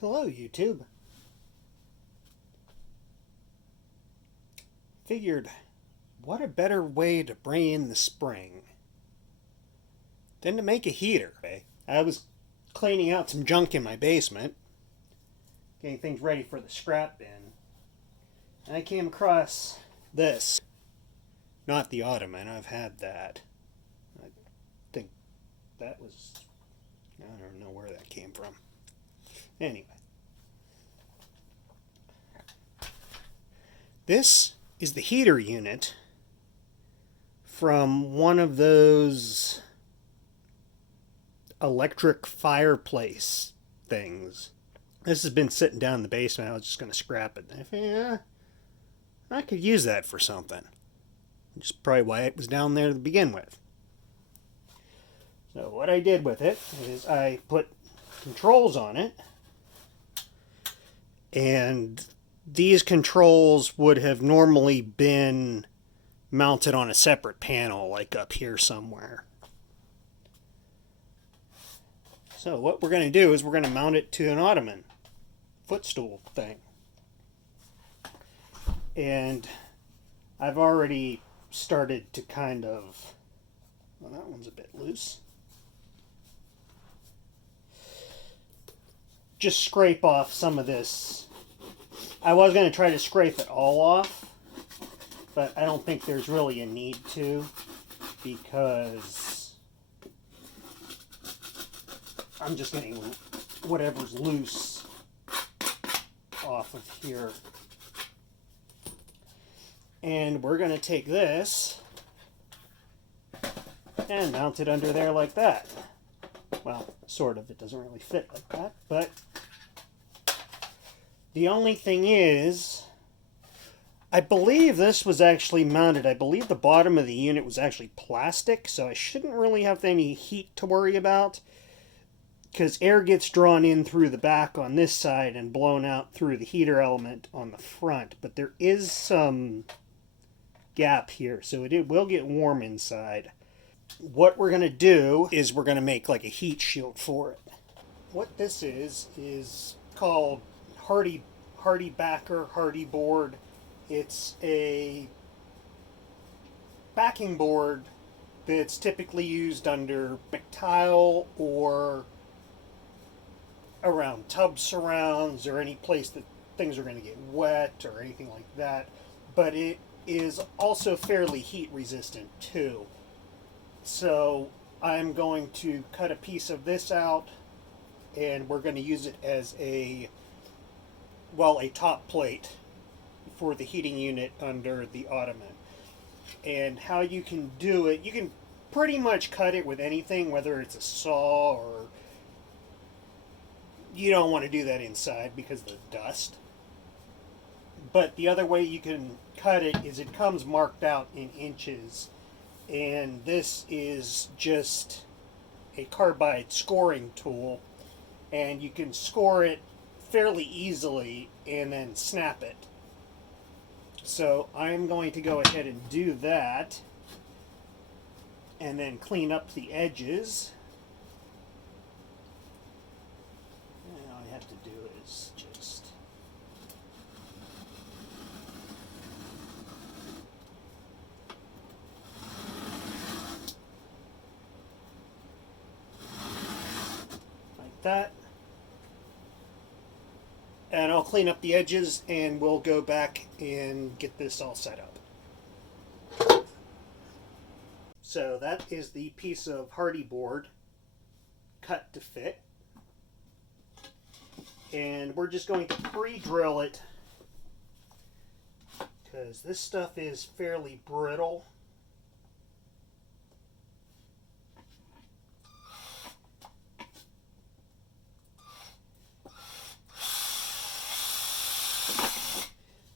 Hello, YouTube. Figured, what a better way to bring in the spring than to make a heater. I was cleaning out some junk in my basement, getting things ready for the scrap bin, and I came across this. Not the Ottoman, I've had that. I think that was, I don't know where that came from. Anyway. This is the heater unit from one of those electric fireplace things. This has been sitting down in the basement. I was just going to scrap it. Yeah, I could use that for something. Which is probably why it was down there to begin with. So what I did with it is I put controls on it, and these controls would have normally been mounted on a separate panel, like up here somewhere. So what we're going to do is we're going to mount it to an Ottoman footstool thing. And I've already started to kind of, well, that one's a bit loose. Just scrape off some of this. I was going to try to scrape it all off, but I don't think there's really a need to, because I'm just getting whatever's loose off of here. And we're going to take this and mount it under there like that. Well, sort of. It doesn't really fit like that, but the only thing is, I believe this was actually mounted. I believe the bottom of the unit was actually plastic, so I shouldn't really have any heat to worry about, because air gets drawn in through the back on this side and blown out through the heater element on the front. But there is some gap here, so it will get warm inside. What we're going to do is we're going to make like a heat shield for it. What this is called Hardy backer, Hardy board. It's a backing board that's typically used under tile or around tub surrounds or any place that things are going to get wet or anything like that. But it is also fairly heat resistant too. So I'm going to cut a piece of this out, and we're going to use it as a top plate for the heating unit under the Ottoman. And how you can do it, you can pretty much cut it with anything, whether it's a saw or you don't want to do that inside because of the dust. But the other way you can cut it is it comes marked out in inches, and this is just a carbide scoring tool, and you can score it fairly easily and then snap it. So I'm going to go ahead and do that and then clean up the edges. And all I have to do is just like that. And I'll clean up the edges and we'll go back and get this all set up. So that is the piece of hardy board cut to fit. And we're just going to pre-drill it because this stuff is fairly brittle.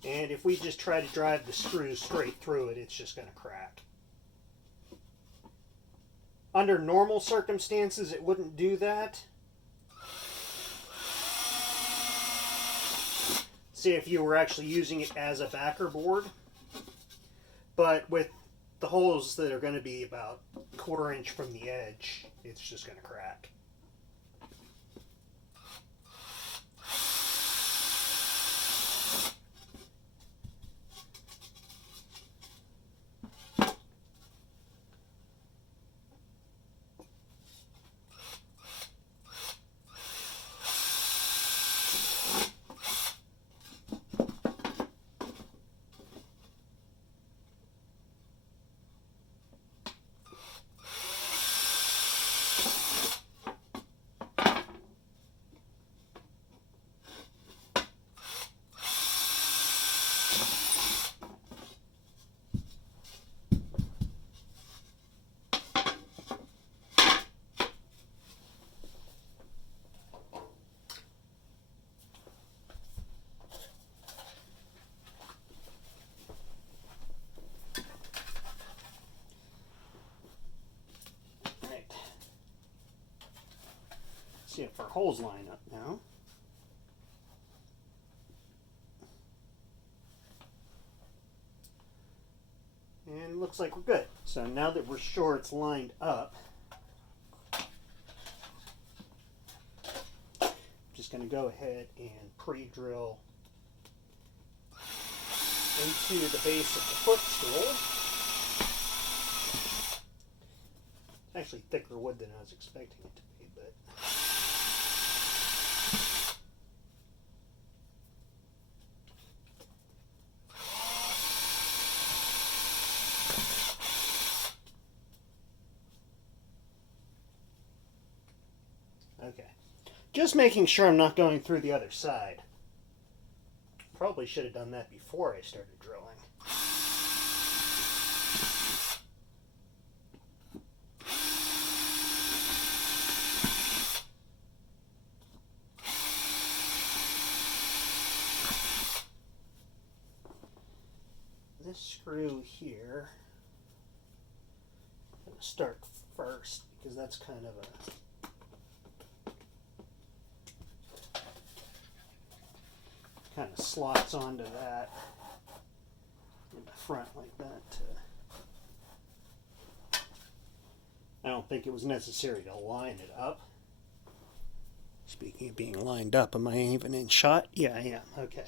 And if we just try to drive the screws straight through it, it's just going to crack. Under normal circumstances, it wouldn't do that. See, if you were actually using it as a backer board. But with the holes that are going to be about a quarter inch from the edge, it's just going to crack. See if our holes line up now. And looks like we're good. So now that we're sure it's lined up, I'm just going to go ahead and pre-drill into the base of the footstool. It's actually thicker wood than I was expecting it to be, but okay. Just making sure I'm not going through the other side. Probably should have done that before I started drilling. This screw here, I'm going to start first because that's kind of slots onto that in the front like that. I don't think it was necessary to line it up. Speaking of being lined up, am I even in shot? Yeah, I am. Okay.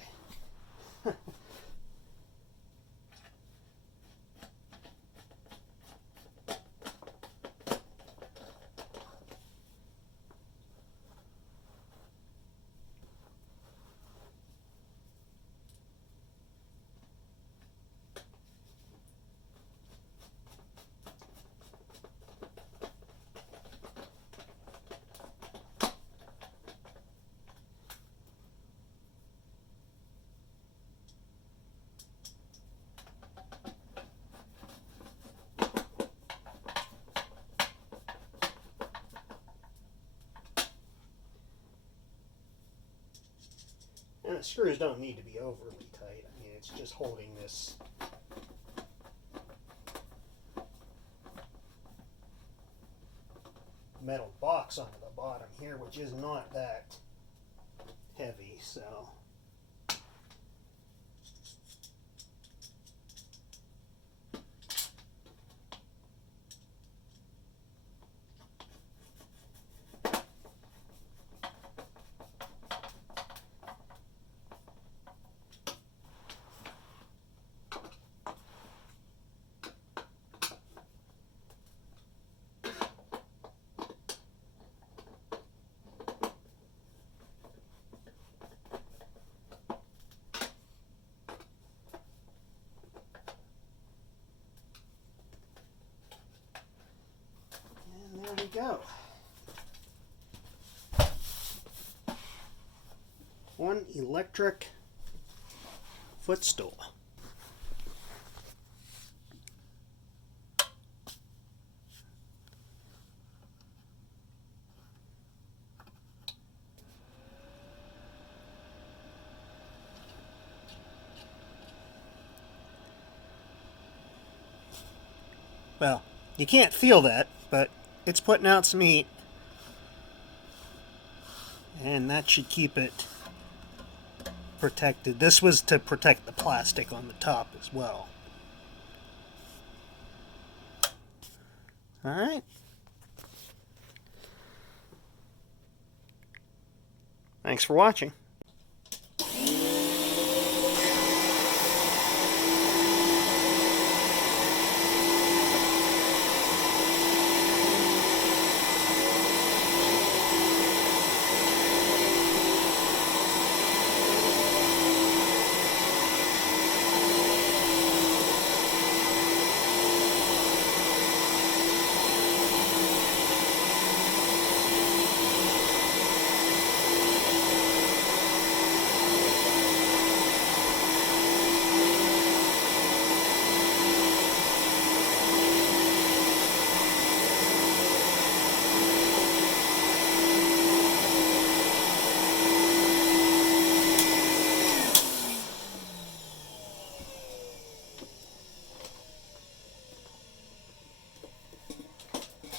And the screws don't need to be overly tight. I mean, it's just holding this metal box onto the bottom here, which is not that heavy, so. There we go. One electric footstool. Well, you can't feel that, but it's putting out some heat. And that should keep it protected. This was to protect the plastic on the top as well. Alright. Thanks for watching.